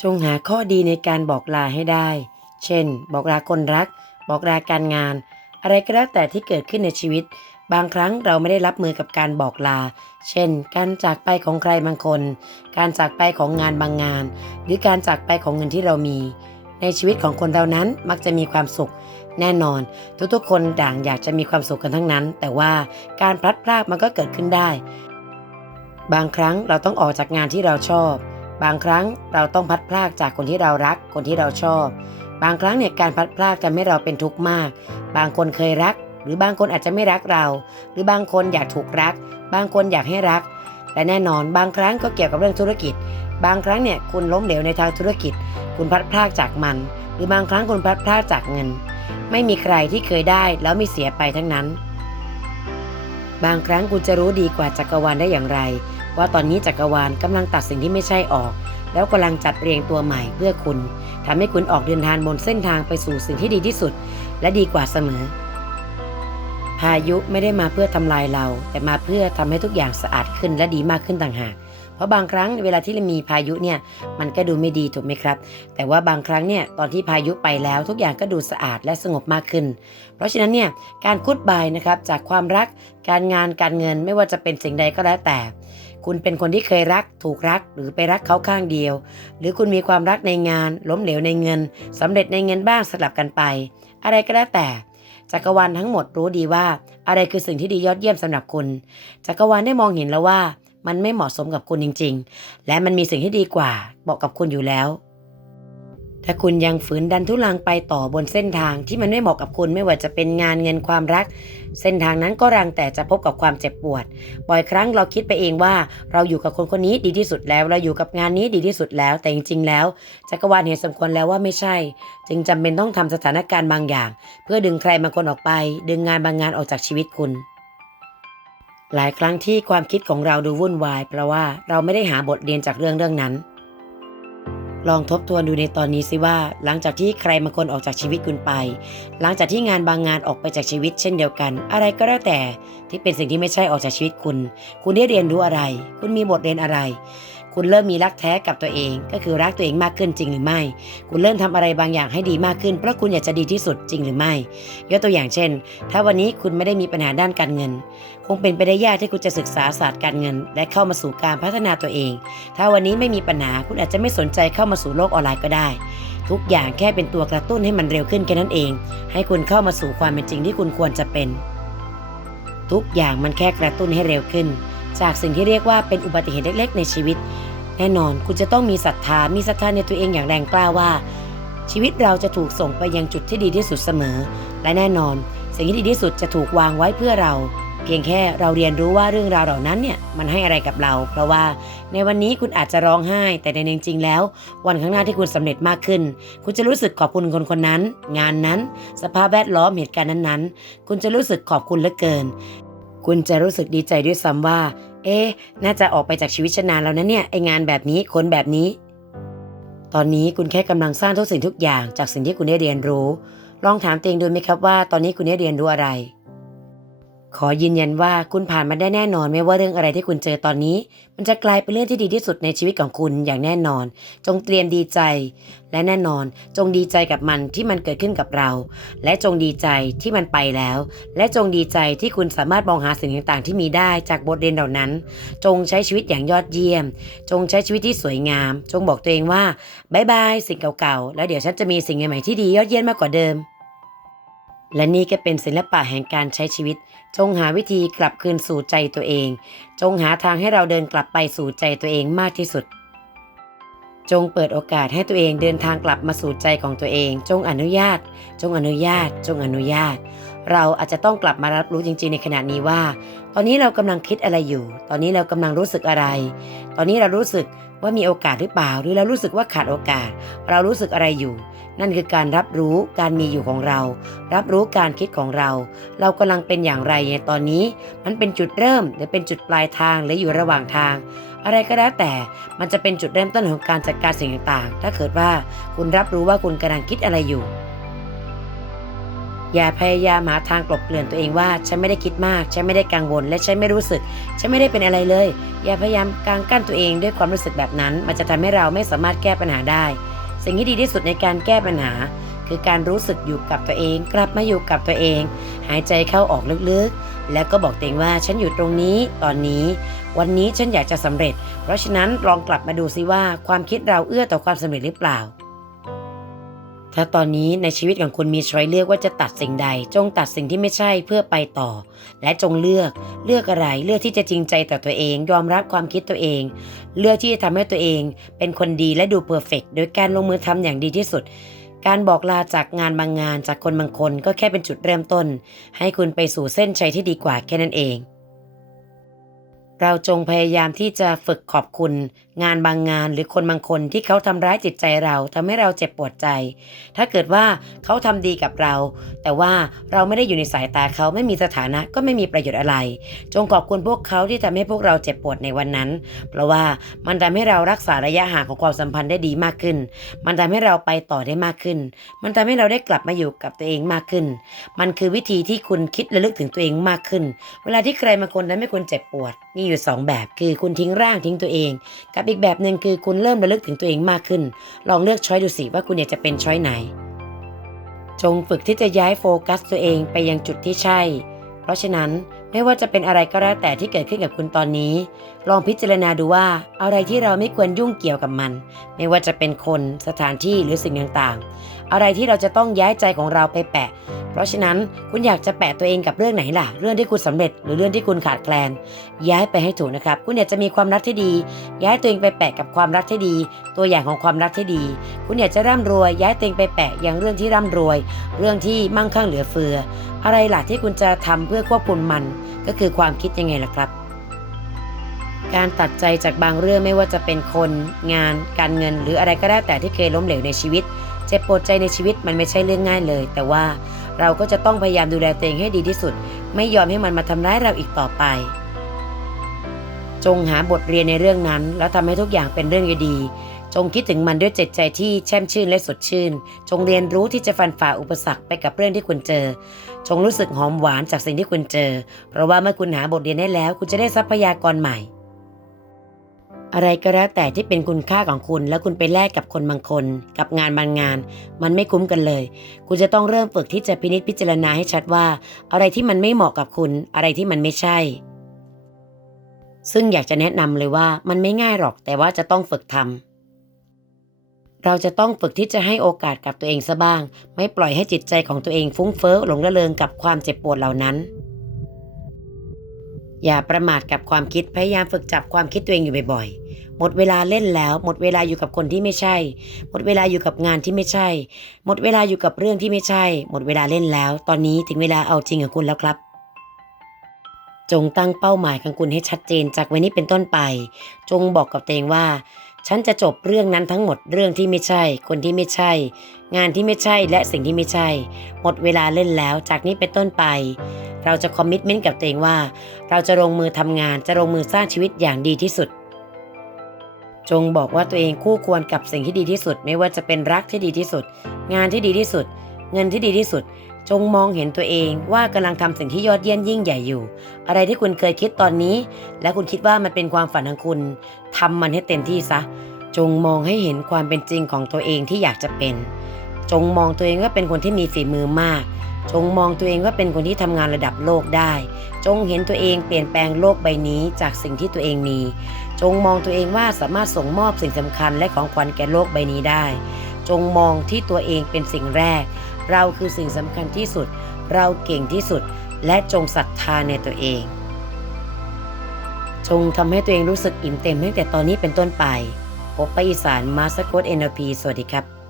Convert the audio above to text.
จงหาข้อดีในการบอกลาให้ได้ เช่น บอกลาคนรัก บอกลาการงาน อะไรก็แล้วแต่ที่เกิดขึ้นในชีวิต บางครั้งเราไม่ได้รับมือกับการบอกลา เช่น การจากไปของใครบางคน การจากไปของงานบางงาน หรือการจากไปของเงินที่เรามี ในชีวิตของคนเรานั้นมักจะมีความสุข แน่นอน ทุกๆ คนต่างอยากจะมีความสุขกันทั้งนั้น แต่ว่าการพลัดพรากมันก็เกิดขึ้นได้ บางครั้งเราต้องออกจากงานที่เราชอบ บางครั้งเราต้องพัดพรากจากคนที่เรารัก คนที่เราชอบ บางครั้งเนี่ยการพัดพรากทำให้เราเป็นทุกข์มาก บางคนเคยรัก หรือบางคนอาจจะไม่รักเรา หรือบางคนอยากถูกรัก บางคนอยากให้รัก และแน่นอนบางครั้งก็เกี่ยวกับเรื่องธุรกิจ บางครั้งเนี่ยคุณล้มเหลวในทางธุรกิจ คุณพัดพรากจากมัน หรือบางครั้งคุณพัดพรากจากเงิน ไม่มีใครที่เคยได้แล้วไม่เสียไปทั้งนั้น บางครั้งคุณจะรู้ดีกว่าจักรวาลได้อย่างไร ว่าตอนนี้จักรวาลกำลังตัดสิ่งที่ไม่ใช่ออก แล้วกำลังจัดเรียงตัวใหม่เพื่อคุณทำให้คุณออกเดินทางบนเส้นทางไปสู่สิ่งที่ดีที่สุด และดีกว่าเสมอ พายุไม่ได้มาเพื่อทำลายเรา แต่มาเพื่อทำให้ทุกอย่างสะอาดขึ้นและดีมากขึ้นต่างหากเพราะบางครั้งเวลาที่เรามีพายุเนี่ยมันก็ดูไม่ดีถูกไหมครับ แต่ว่าบางครั้งเนี่ยตอนที่พายุไปแล้วทุกอย่างก็ดูสะอาดและสงบมากขึ้น เพราะฉะนั้นเนี่ยการคุดบายนะครับจากความรักการงานการเงินไม่ว่าจะเป็นสิ่งใดก็แล้วแต่ คุณเป็นคนที่เคยรัก ถูกรัก หรือไปรักเขาข้างเดียว หรือคุณมีความรักในงาน ล้มเหลวในเงินสำเร็จในเงินบ้างสลับกันไป อะไรก็แล้วแต่จักรวาลทั้งหมดรู้ดีว่า อะไรคือสิ่งที่ดียอดเยี่ยมสำหรับคุณจักรวาลได้มองเห็นแล้วว่า มันไม่เหมาะสมกับคุณจริง ๆ และมันมีสิ่งที่ดีกว่าเหมาะกับคุณอยู่แล้ว ถ้าคุณยังฝืนดันทุลังไปต่อบนเส้นทางที่มันไม่เหมาะกับคุณไม่ว่าจะเป็นงานเงินความรัก เส้นทางนั้นก็รังแต่จะพบกับความเจ็บปวด บ่อยครั้งเราคิดไปเองว่า เราอยู่กับคนคนนี้ดีที่สุดแล้ว เราอยู่กับงานนี้ดีที่สุดแล้ว แต่จริงๆแล้วจักรวาลเห็นสมควรแล้วว่าไม่ใช่ จึงจำเป็นต้องทำสถานการณ์บางอย่าง เพื่อดึงใครบางคนออกไป ดึงงานบางงานออกจากชีวิตคุณหลายครั้งที่ความคิดของเราดูวุ่นวายเพราะว่าเราไม่ได้หาบทเรียนจากเรื่องเรื่องนั้น ลองทบทวนดูในตอนนี้สิว่า หลังจากที่ใครบางคนออกจากชีวิตคุณไป หลังจากที่งานบางงานออกไปจากชีวิตเช่นเดียวกัน อะไรก็แล้วแต่ที่เป็นสิ่งที่ไม่ใช่ออกจากชีวิตคุณ คุณได้เรียนรู้อะไร คุณมีบทเรียนอะไร คุณเริ่มมีรักแท้กับตัวเอง ก็คือรักตัวเองมากขึ้นจริงหรือไม่ คุณเริ่มทำอะไรบางอย่างให้ดีมากขึ้น เพราะคุณอยากจะดีที่สุดจริงหรือไม่ ยกตัวอย่างเช่น ถ้าวันนี้คุณไม่ได้มีปัญหาด้านการเงิน คงเป็นไปได้ยากที่คุณจะศึกษาศาสตร์การเงิน และเข้ามาสู่การพัฒนาตัวเอง ถ้าวันนี้ไม่มีปัญหาคุณอาจจะไม่สนใจเข้ามาสู่โลกออนไลน์ก็ได้ ทุกอย่างแค่เป็นตัวกระตุ้นให้มันเร็วขึ้นแค่นั้นเอง ให้คุณเข้ามาสู่ความเป็นจริงที่คุณควรจะเป็น ทุกอย่างมันแค่กระตุ้นให้เร็วขึ้น จากสิ่งที่เรียกว่าเป็นอุบัติเหตุเล็ก ๆ ในชีวิต แน่นอนคุณจะต้องมีศรัทธา มีศรัทธาในตัวเองอย่างแรงกล้าว่า ชีวิตเราจะถูกส่งไปยังจุดที่ดีที่สุดเสมอ และแน่นอน สิ่งที่ดีที่สุดจะถูกวางไว้เพื่อเรา เพียงแค่เราเรียนรู้ว่าเรื่องราวเหล่านั้นเนี่ยมันให้อะไรกับเรา เพราะว่าในวันนี้คุณอาจจะร้องไห้ แต่ในจริงๆแล้ว วันข้างหน้าที่คุณสำเร็จมากขึ้น คุณจะรู้สึกขอบคุณคนคนนั้น งานนั้น สภาพแวดล้อมเหตุการณ์นั้นๆ คุณจะรู้สึกขอบคุณเหลือเกิน คุณจะรู้สึกดีใจด้วยซ้ำว่า เอ๊ะน่าจะออกไปจากชีวิตชนานแล้วนะเนี่ย ไองานแบบนี้ คนแบบนี้ ตอนนี้คุณแค่กำลังสร้างทุกสิ่งทุกอย่างจากสิ่งที่คุณได้เรียนรู้ ลองถามตัวเองดูไหมครับว่า ตอนนี้คุณได้เรียนรู้อะไร ขอยืนยันว่าคุณผ่านมาได้แน่นอน ไม่ว่าเรื่องอะไรที่คุณเจอตอนนี้ มันจะกลายเป็นเรื่องที่ดีที่สุดในชีวิตของคุณอย่างแน่นอน จงเตรียมดีใจ และแน่นอน จงดีใจกับมันที่มันเกิดขึ้นกับเรา และจงดีใจที่มันไปแล้ว และจงดีใจที่คุณสามารถมองหาสิ่งต่างๆ ที่มีได้จากบทเรียนเหล่านั้น จงใช้ชีวิตอย่างยอดเยี่ยม จงใช้ชีวิตที่สวยงาม จงบอกตัวเองว่าบายบายสิ่งเก่าๆแล้วเดี๋ยวฉันจะมีสิ่งใหม่ๆที่ดียอดเยี่ยมมากกว่าเดิม และนี่ก็เป็นศิลปะแห่งการใช้ชีวิต จงหาวิธีกลับคืนสู่ใจตัวเอง จงหาทางให้เราเดินกลับไปสู่ใจตัวเองมากที่สุด จงเปิดโอกาสให้ตัวเองเดินทางกลับมาสู่ใจของตัวเอง จงอนุญาต จงอนุญาต จงอนุญาต เราอาจจะต้องกลับมารับรู้จริง ๆ ในขณะนี้ว่า ตอนนี้เรากำลังคิดอะไรอยู่ ตอนนี้เรากำลังรู้สึกอะไร ตอนนี้เรารู้สึกว่ามีโอกาสหรือเปล่า หรือเรารู้สึกว่าขาดโอกาส เรารู้สึกอะไรอยู่ นั่นคือการรับรู้การมีอยู่ของเรา รับรู้การคิดของเรา เรากำลังเป็นอย่างไรในตอนนี้ มันเป็นจุดเริ่มหรือเป็นจุดปลายทางหรืออยู่ระหว่างทาง อะไรก็แล้วแต่มันจะเป็นจุดเริ่มต้นของการจัดการสิ่งต่างๆ ถ้าเกิดว่าคุณรับรู้ว่าคุณกำลังคิดอะไรอยู่ อย่าพยายามหาทางกลบเกลื่อนตัวเองว่าฉันไม่ได้คิดมากฉันไม่ได้กังวลและฉันไม่รู้สึกฉันไม่ได้เป็นอะไรเลย อย่าพยายามกางกั้นตัวเองด้วยความรู้สึกแบบนั้น มันจะทำให้เราไม่สามารถแก้ปัญหาได้ สิ่งที่ดีที่สุดในการแก้ปัญหา คือการรู้สึกอยู่กับตัวเอง กลับมาอยู่กับตัวเอง หายใจเข้าออกลึกๆ แล้วก็บอกตัวเองว่าฉันอยู่ตรงนี้ตอนนี้ วันนี้ฉันอยากจะสำเร็จ เพราะฉะนั้นลองกลับมาดูซิว่าความคิดเราเอื้อต่อความสำเร็จหรือเปล่า ถ้าตอนนี้ในชีวิตของคุณมีช้อยเลือกว่าจะตัดสิ่งใด จงตัดสิ่งที่ไม่ใช่เพื่อไปต่อ และจงเลือกเลือกอะไรเลือกที่จะจริงใจต่อตัวเอง ยอมรับความคิดตัวเอง เลือกที่จะทำให้ตัวเอง เป็นคนดีและดูเพอร์เฟกโดยการลงมือทำอย่างดีที่สุด การบอกลาจากงานบางงานจากคนบางคนก็แค่เป็นจุดเริ่มต้น ให้คุณไปสู่เส้นชัยที่ดีกว่าแค่นั้นเองเราจงพยายามที่จะฝึกขอบคุณงานบางงานหรือคนบางคนที่เขาทำร้ายจิตใจเราทำให้เราเจ็บปวดใจ ถ้าเกิดว่าเขาทำดีกับเรา แต่ว่าเราไม่ได้อยู่ในสายตาเขาไม่มีสถานะก็ไม่มีประโยชน์อะไร จงขอบคุณพวกเขาที่ทำให้พวกเราเจ็บปวดในวันนั้น เพราะว่ามันทำให้เรารักษาระยะห่างของความสัมพันธ์ได้ดีมากขึ้น มันทำให้เราไปต่อได้มากขึ้น มันทำให้เราได้กลับมาอยู่กับตัวเองมากขึ้น มันคือวิธีที่คุณคิดและลึกถึงตัวเองมากขึ้น เวลาที่ใครมาคนนั้นไม่คุณเจ็บปวดมีอยู่สองแบบคือคุณทิ้งร่างทิ้งตัวเองกับอีกแบบหนึ่งคือคุณเริ่มระลึกถึงตัวเองมากขึ้น ลองเลือกช้อยดูสิว่าคุณอยากจะเป็นช้อยไหน จงฝึกที่จะย้ายโฟกัสตัวเองไปยังจุดที่ใช่ เพราะฉะนั้นไม่ว่าจะเป็นอะไรก็แล้วแต่ที่เกิดขึ้นกับคุณตอนนี้ ลองพิจารณาดูว่าอะไรที่เราไม่ควรยุ่งเกี่ยวกับมัน ไม่ว่าจะเป็นคนสถานที่หรือสิ่งต่างๆ อะไรที่เราจะต้องย้ายใจของเราไปแปะ เพราะฉะนั้นคุณอยากจะแปะตัวเองกับเรื่องไหนล่ะ เรื่องที่คุณสำเร็จ หรือเรื่องที่คุณขาดแคลน ย้ายไปให้ถูกนะครับ คุณอยากจะมีความรักที่ดี ย้ายตัวเองไปแปะกับความรักที่ดี ตัวอย่างของความรักที่ดี คุณอยากจะร่ำรวย ย้ายตัวเองไปแปะอยังเรื่องที่ร่ำรวย เรื่องที่มั่งคั่งเหลือเฟือ อะไรล่ะที่คุณจะทำเพื่อควบคุมมัน ก็คือความคิดยังไงล่ะครับการตัดใจจากบางเรื่องไม่ว่าจะเป็นคน งาน การเงิน หรืออะไรก็แล้วแต่ที่เคยล้มเหลวในชีวิต จ็บปวดใจในชีวิตมันไม่ใช่เรื่องง่ายเลย แต่ว่าเราก็จะต้องพยายามดูแลตัวเองให้ดีที่สุด ไม่ยอมให้มันมาทำร้ายเราอีกต่อไป จงหาบทเรียนในเรื่องนั้น แล้วทำให้ทุกอย่างเป็นเรื่องดีจงคิดถึงมันด้วยจิตใจที่แช่มชื่นและสดชื่น จงเรียนรู้ที่จะฟันฝ่าอุปสรรคไปกับเรื่องที่คุณเจอ จงรู้สึกหอมหวานจากสิ่งที่คุณเจอ เพราะว่าเมื่อคุณหาบทเรียนได้แล้ว คุณจะได้ทรัพยากรใหม่ อะไรก็แล้วแต่ที่เป็นคุณค่าของคุณ แล้วคุณไปแลกกับคนบางคน กับงานบางงาน มันไม่คุ้มกันเลย คุณจะต้องเริ่มฝึกที่จะพินิจพิจารณาให้ชัดว่า อะไรที่มันไม่เหมาะกับคุณ อะไรที่มันไม่ใช่ ซึ่งอยากจะแนะนำเลยว่ามันไม่ง่ายหรอกแต่ว่าจะต้องฝึกทำเราจะต้องฝึกที่จะให้โอกาสกับตัวเองซะบ้าง ไม่ปล่อยให้จิตใจของตัวเองฟุ้งเฟ้อหลงระเริงกับความเจ็บปวดเหล่านั้นอย่าประมาทกับความคิดพยายามฝึกจับความคิดตัวเองอยู่บ่อยๆ หมดเวลาเล่นแล้ว หมดเวลาอยู่กับคนที่ไม่ใช่ หมดเวลาอยู่กับงานที่ไม่ใช่ หมดเวลาอยู่กับเรื่องที่ไม่ใช่ หมดเวลาเล่นแล้ว ตอนนี้ถึงเวลาเอาจริงของคุณแล้วครับจงตั้งเป้าหมายของคุณให้ชัดเจนจากวันนี้เป็นต้นไป จงบอกกับตัวเองว่า ฉันจะจบเรื่องนั้นทั้งหมดเรื่องที่ไม่ใช่ คนที่ไม่ใช่ งานที่ไม่ใช่และสิ่งที่ไม่ใช่ หมดเวลาเล่นแล้วจากนี้เป็นต้นไป เราจะคอมมิชเมนต์กับตัวเองว่า เราจะลงมือทำงานจะลงมือสร้างชีวิตอย่างดีที่สุด จงบอกว่าตัวเองคู่ควรกับสิ่งที่ดีที่สุด ไม่ว่าจะเป็นรักที่ดีที่สุด งานที่ดีที่สุด เงินที่ดีที่สุด จงมองเห็นตัวเองว่ากำลังทำสิ่งที่ยอดเยี่ยมยิ่งใหญ่อยู่ อะไรที่คุณเคยคิดตอนนี้ และคุณคิดว่ามันเป็นความฝันของคุณทำมันให้เต็มที่ซะ จงมองให้เห็นความเป็นจริงของตัวเองที่อยากจะเป็น จงมองตัวเองว่าเป็นคนที่มีฝีมือมาก จงมองตัวเองว่าเป็นคนที่ทำงานระดับโลกได้ จงเห็นตัวเองเปลี่ยนแปลงโลกใบนี้จากสิ่งที่ตัวเองมี จงมองตัวเองว่าสามารถส่งมอบสิ่งสำคัญและของขวัญแก่โลกใบนี้ได้ จงมองที่ตัวเองเป็นสิ่งแรก เราคือสิ่งสำคัญที่สุด เราเก่งที่สุด และจงศรัทธาในตัวเอง จงทำให้ตัวเองรู้สึกอิ่มเต็มตั้งแต่ตอนนี้เป็นต้นไปพบไปอีสานมาสโกตเอ็นพีสวัสดีครับ